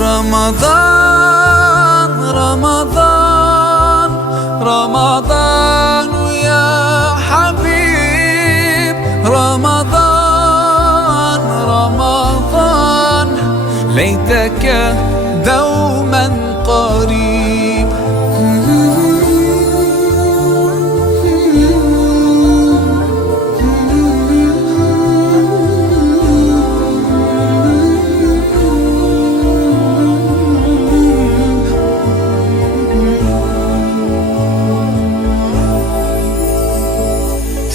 Ramazan, Ramazan, Ramazan ya Habib. Ramazan, Ramazan, leyteke دوما قريب.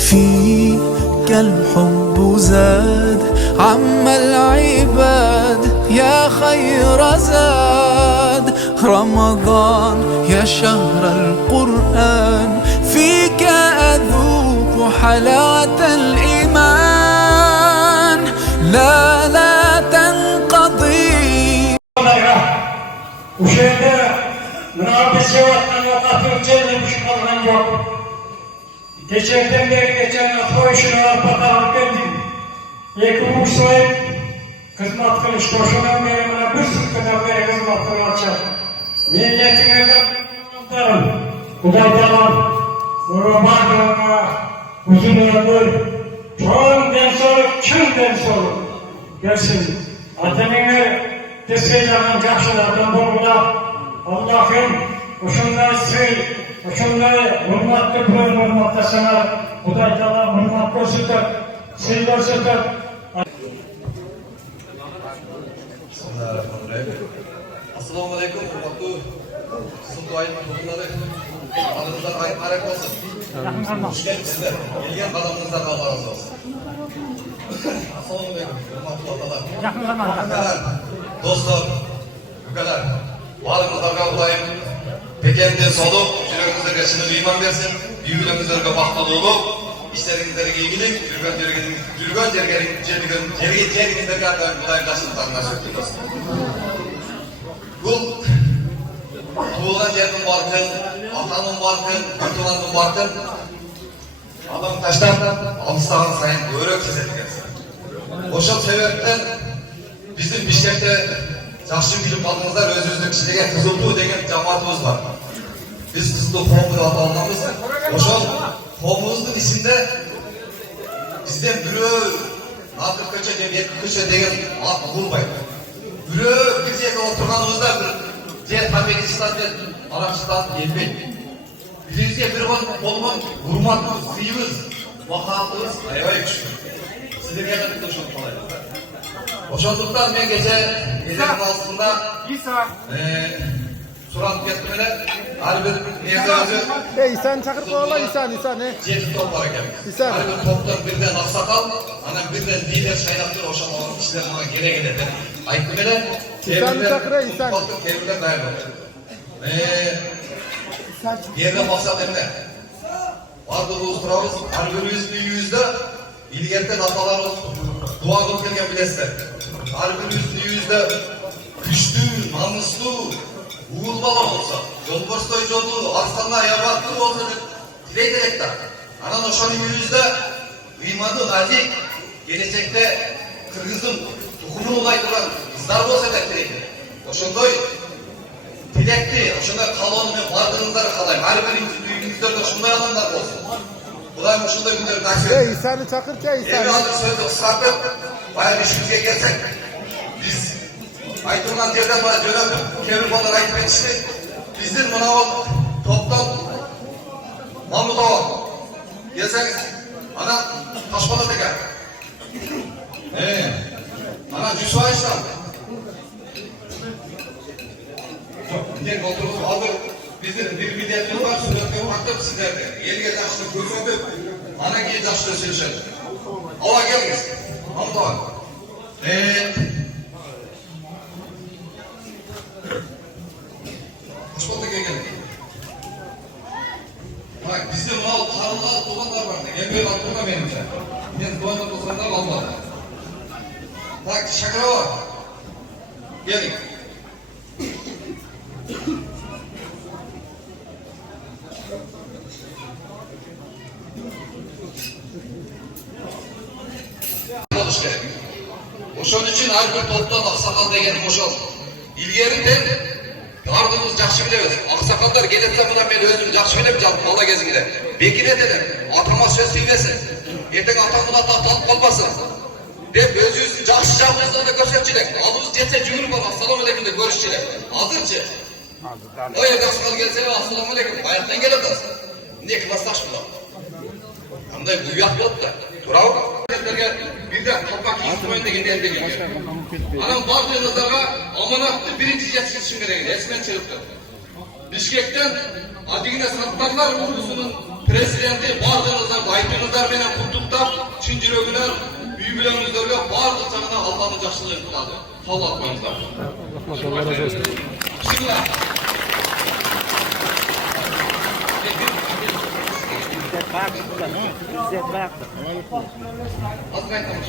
فيك الحب زاد عم العباد يا خير زاد. رمضان يا شهر القرآن فيك أذوق حلاوة الإيمان لا تنقضي. Uşak'ta münabese vatan vakatı çözülmüş kalan yok. Geçerden beri geçen koyuşunu arpadan geldim. Yekubuk soyup hizmet kılıç koşunan beri bana bir sıkıdan beri hizmet kılıçlar. Niyetime de anlarım. Kudaydalar, Ramazan'a uzun ömür, çoğundan sonra, kimden sonra gelsin. Ateminler deseylerin yaşlılardan burada Allah'ım hoşunları sil, hoşunları hürmetli buyur, hürmetli sana Kudaydalar hürmet görsütür, sil görsütür. Bismillahirrahmanirrahim. Assalamu alaikum. Hürmetli Sultanayın toplumları. Aranızda hayır harek olsun. Hoş gelmişsizler. Gelgen adamınızdan Allah razı olsun. Assalamu alaikum. Hürmetli atalar. Ülkeler, dostlar, ülkeler. Varınızlarga bulayım. Pekenden solup, yüreğinizlerge şını iman versin. Büyüklerimizlerge baktılığılık. İşlerinizlerge ilgilik. Yürgen yerginizlerge adayım bulayım taşını tanrına söktük olsun. Bu tuğulan yerin varken, atanın varken, götülanın varken adam taştan alıştağın sayın öğrek kesetilgensin. Oşal sebepten bizim Bişkek'te жақсы bilip aldığınızda özünüzdeki kişiliğe Kızıltuğ degen cemaatimiz var. Biz Kızıltuğ Komu'da atalığımız. Oşal Komu'muzun içinde bizden bürü Natır Köçe degen, Yetki Köçe degen at bulmaydı. Bürü biz yerde oturganımızda bir diğer Tamerikistan ve Arapçıstan gelmeyin. Bizimizge bir olman hurmatımız, sıyımız, vakalımız ayvay küçük. Sizlerge de bir hoşluk olaydı. Oşolduktan ben gece gecenin altında surat ketmene her bir niyazı İhsan çakır kovala İhsan he. Cedi top var ekan. Her bir toptan birden aksakal, ana birden lider şaynaktır oşanların kişiler bana gele der. Ayıktı bile. İhsan çakır İhsan. Tebrikler dair oldu. Yerine maksat emne. Vardığımız turabız, her birimiz yüzde ilgerden atalarımız dua kılıp kelgen bilesizler. Her birimiz yüzde güçlü, namuslu, uğur bala olsa, Yolborstoy jodu, arslanlar yabattı olsa diley direkler. Anan oşanın yüzde imanı nazik, gelecekte Kırgız'ın tukumunu ulaydıran kızlar olsa da dileydi. Oşandoy dilekti, oşanda kalonunu vardığınızları kalayım. Her birimiz düğünümüzde şunday adamlar olsun. Ulan şunda günleri nasip edin. İhsan'ı çakır ki İhsan. Evladı sözü ıslattık, bayağı işimize gelsek, biz aytılgan yerden bana dönüp, kevir balar aytmak için, bizden mınavıl toptan Mahmutova gelseniz, ana taşmalı teker. Ana Cüsva İşlam. Çok güzel oturup aldık. Bizden bir milyatımız var, sürekli baktık sizlerde. Yerge taşını görüp, ana giyi taşını sürüşen. Allah geliniz. Mahmutova. Hoş bulduk gelin. Bak bizde mal karınlar tuğanlar vardı. Gelmeyin aklımda benim sen. Ben tuğanlar tuğanlar almadım. Bak şakra var. Gelin. Oşon için her bir toptan aksakal degenim oşon. İlgeri de bardığımız жақсы bilemiz. Aksakallar geletse bundan ben özüm жақсы bilem canım bala gezgide. Bekir edelim. Atama söz söylesin. Erten atam buna tahtalıp kalmasın. Dep özünüz жақсы жағыңызda da көрсетçiler. Alınız jetse жүгіріп bana assalamu aleykum de görüşçiler. Hazırçı. O yerden sakal gelse assalamu aleykum. Ayaktan gel atasın. Ne klastaş bular. Qanday uyat bo'ldi da. Turab birden kalpak yiyip koyunda gidelim degenge. Anam bardığınızlara amanatlı birinci yetkisi gerek. Esmen çırptı. Bişkek'ten adigine sattarlar kurgusunun prezidenti bardığınızlar, baytınızlar benen kurtukta çinjirögüler, büyübülerimizlerle bardı çağına Allah'ın жақсылығын kıladı. Sağ ol koyunuzlar. Bismillah. Az kayıtlamış.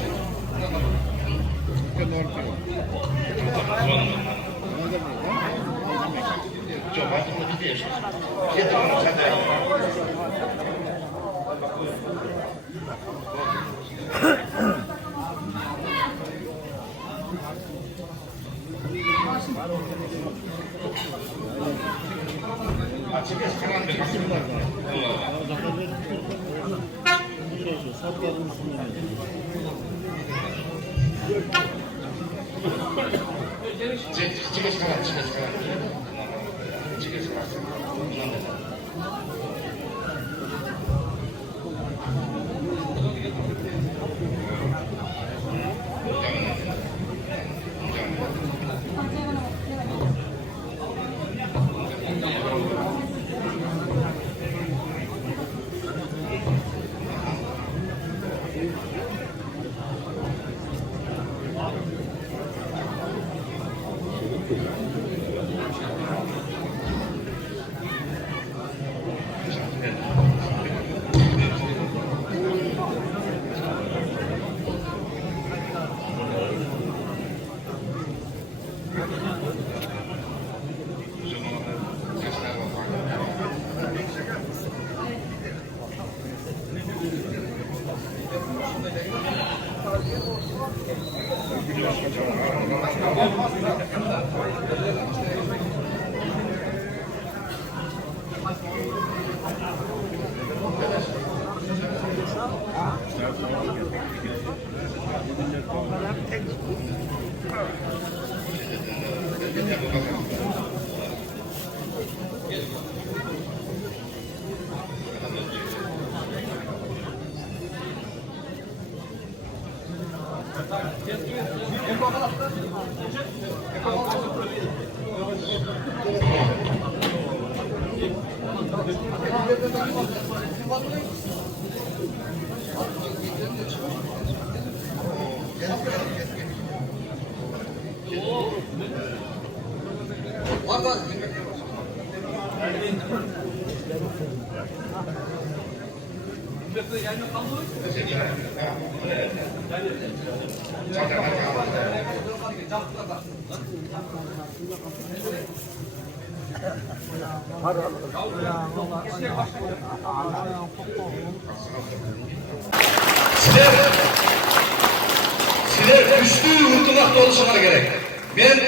Sizler güçlü unutmakta oluşmaları gerek. Ben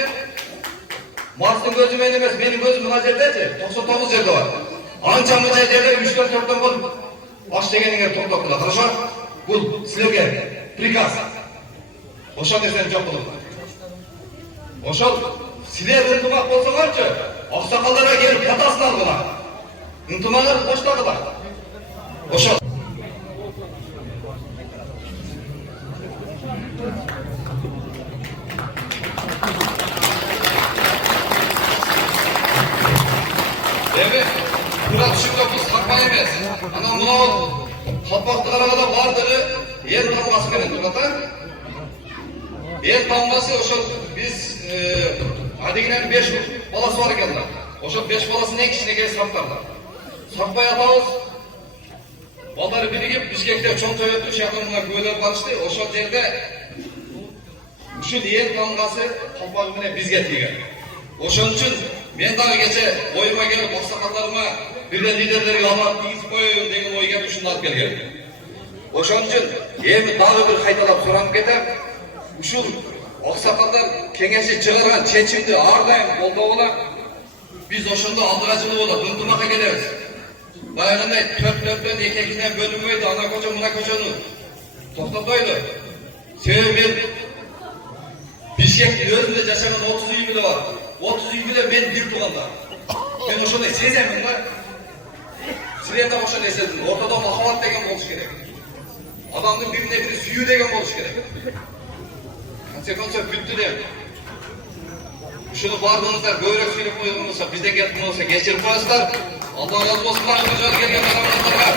Mars'ın gözüme enemez, benim gözüm Hazretleri 99 yerde var. Anca mıca yerde 3'ten 4'ten bol baş degenine toplaktılar. Хорошо? Bu sizlerge prikaz. Oşan deseniz çok olur. Oşan sizler unutmak olsalarca aksakallara gelip yatasını aldılar. Unutmaları boşladılar. Oşan. Evet, Murat şimdi bu sakma emez. Ana bunu Hatbaktılar arada vardığını yer tanıması benim Murat'a. Yer tanıması o şu biz Adigine'nin 5 balası var geldiler. O şu 5 balasının en kişine gelip saklarlar. Sakmaya atağız. Onları birikip Bişkek'te çok toyotlu şakımına güveler barıştı. O şu yerde şu yer tanıması Hatbaktı'na biz getirgen. O şunun için ben daha gece oyuma gelip aksakallarıma birden liderleri alıp iyiz koyun deyin oyga düşünüp alıp gelgen. O şunun için daha bir kaytalap soranıp getir. Uşul Oksakалдар кеңеши чыгарган чечимди ар дайым колдогула. Биз ошондо алдыга жылуу ынтымакка келебиз. Баягындай төрт-төрттөн эки-экиден бөлүнбөйдү, ана көчө мына көчөнү токтотпойду. Себеби мен Бишкектин өзүндө жашаган 30 үй бүлө бар. 30 үй бүлө мен бир тууганда. Мен ошондой сеземин да. Силер да ошондой сездим. Ортодо махаббат деген болуш керек. Адамдын бирине бири сүйүү деген болуш керек. Конце бүттү деп. Ушуну бардыгыңыздар көбүрөөк сүйлөп койгон болсо, бизден кеткен болсо кечирип коесуздар. Алла разы болсун бардыгы жолу келген адамдарга.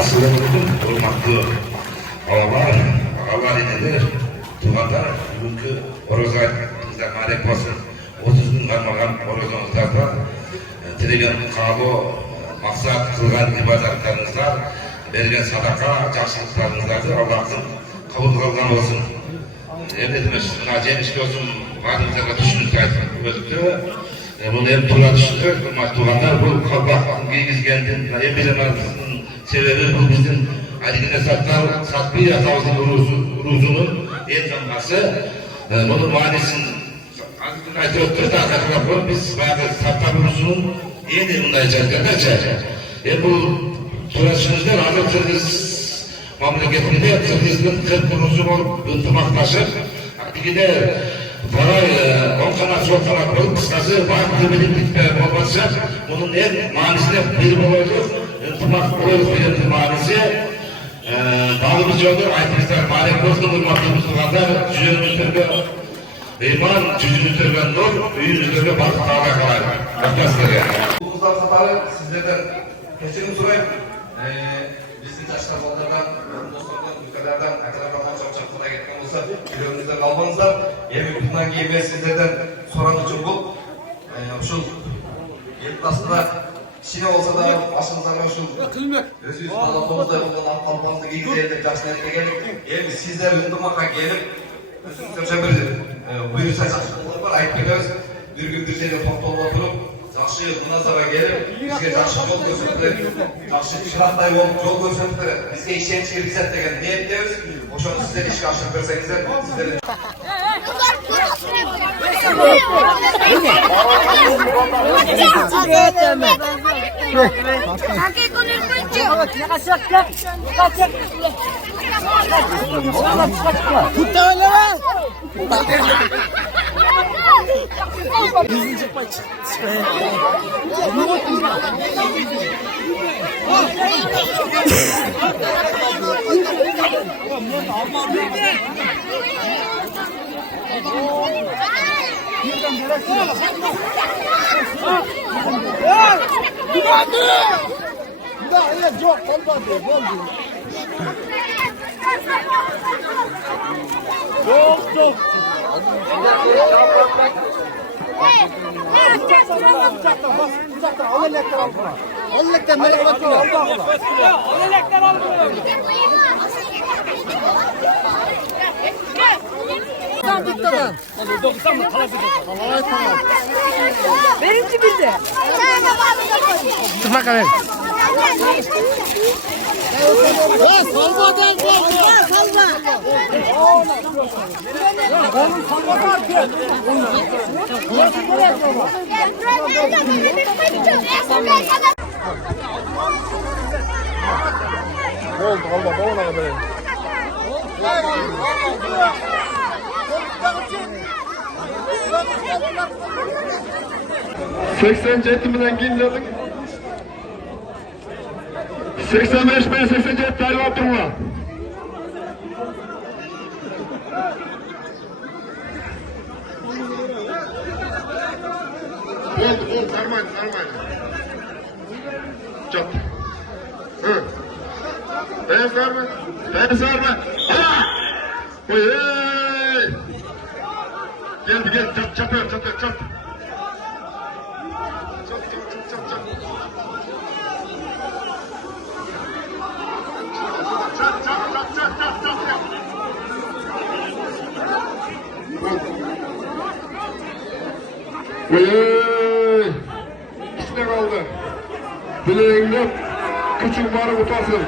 Assalamu alaikum, hurmatli onalar, og'alar, eneler, tug'anlar, bugungi ro'zangizda ma'lum bo'lsin. 30 kun qolmagan ro'zangizda tilagan qabul maqsad qilgan ibodatlaringizlar, bergan sadaqa, yaxshiliklaringizlarni Allohdan qabul qilgan bo'lsin. Emretimiz, jemishli olsun, bardingizlarga tushunib aytib o'tdi. Bunu hem turla düşündük, tug'anlar bu qalbaqni kiygizgandan, bilemizning sebebi bu bizning aligina satbiy atavizning ruzunun en zamması. Bunun ma'nosini aytib o'tdi, takrorlab qo'yib, biz bayaqi satbiy ruzunun endi bunday jargondacha. Bu turla düşünüzler, hozir Qirg'iz mamlakatida Qirg'izning 40 ruzu bo'lib intimoqlashib, digida Faray, on kanat, sol kanat bo'lib, qisqasi bank demelik bo'lmasa, bunun en ma'nosini bilib oldik. İntimak qo'yilgan ma'nosi ba'zi joyda aytibizlar, ma'lum bo'lsin, hurmatli musulmonlar, juyunimizga iymon, juyunimizga nur, uyimizga baxt taqo qiladi. Rahmatlar. Uluslar safarı sizlerden kechirim so'rayman. Bizni yoshlar bolalardan, do'stlardan, ülkelerden, akalardan çok qulay ketgan bo'lsa, yuragingizda qalbingizlar. Endi bundan keyin men sizlerden so'ramoqchi bu shu yelkasida Şine olsa da başımızdan şu özünüzün adamımızda bundan aptalmamızda giygilerinde yaşlarına gelip eğer sizler ıntımakka gelip özünüzden bir buyursa yaşlılık var ayıp geliyoruz bir gün bir şeyde topluluğa oturup yaxşı münazara gelip bizge yaxşı yol gösterip yaxşı çırakday olup yol gösterip bizge işenç kirgizet degen niyetleriz oşonu sizler işe aşırıp versengizler sizlerin Benimki bildi. Tırnak ver. Salva del salva. Oldu Allah babana kadar. 87 bilan keldik. 85 bilan 87 tayyor turma. Oldu, normal. Çok. Hı. Ben sarma. Oy. Gel, çap. Çap. Oy. İşte kaldı. Bileğinde küçük barı utarsın.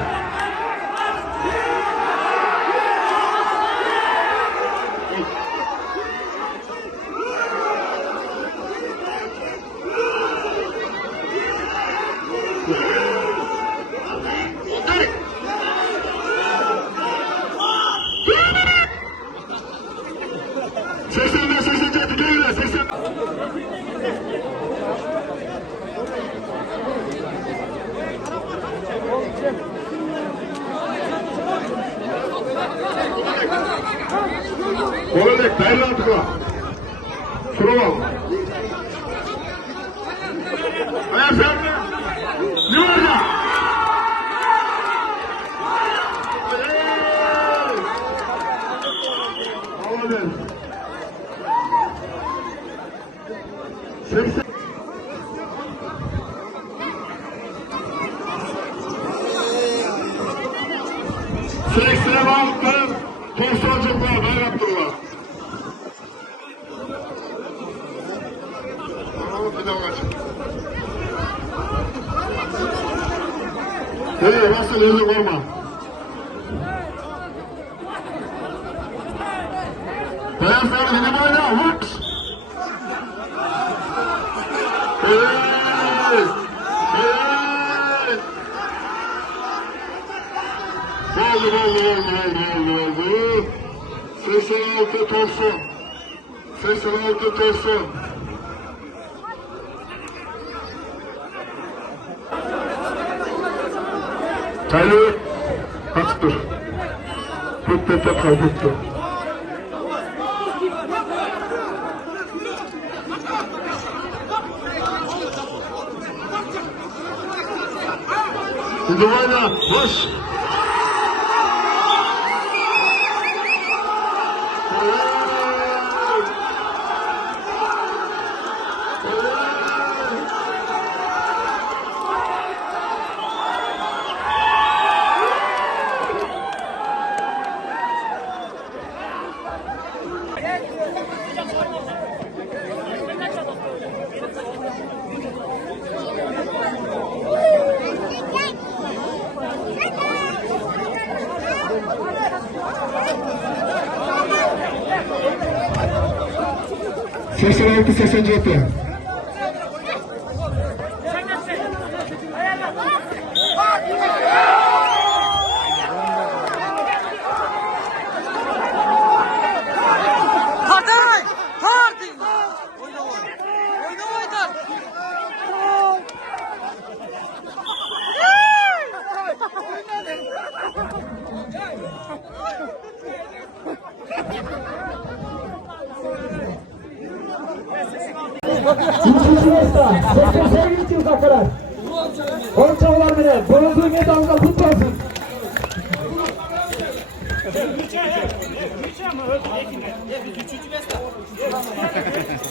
Olacak, dayılı atıkla. Şunu al. Ayak sende. Ne olacak? Alalım. 80. Seksen altı Tostoncuklar bayraktırlar. Bir daha kaç. Hey, nasıl özür olma. Dayan sana yine bayrağı, vur. Hey! Hey! Oldu. 86 Tosun. 86 Tosun. Tayyip. Açtır. Bitti tekrar bitti. Duvarla boş. Sesler altı sesler cephe. İkinci Vesta, 88 yıl kadar. Konçalar bile, bronzun medalına kutlu olsun.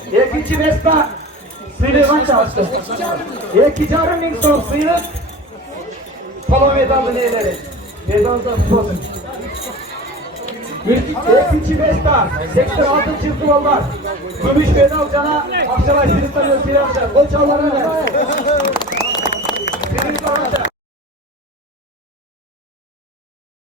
İkinci Vesta, Süleyman çalıştı. İkinci Arın'ın son sıyırıp, polo medallı neyleri. Medalına kutlu olsun. İkinci Vesta, 86 çift duvarlar. Gümüş medal cana, Akşamay Sınıftan Özgür Amca. Konçalarına ne? Sınıftan Amca.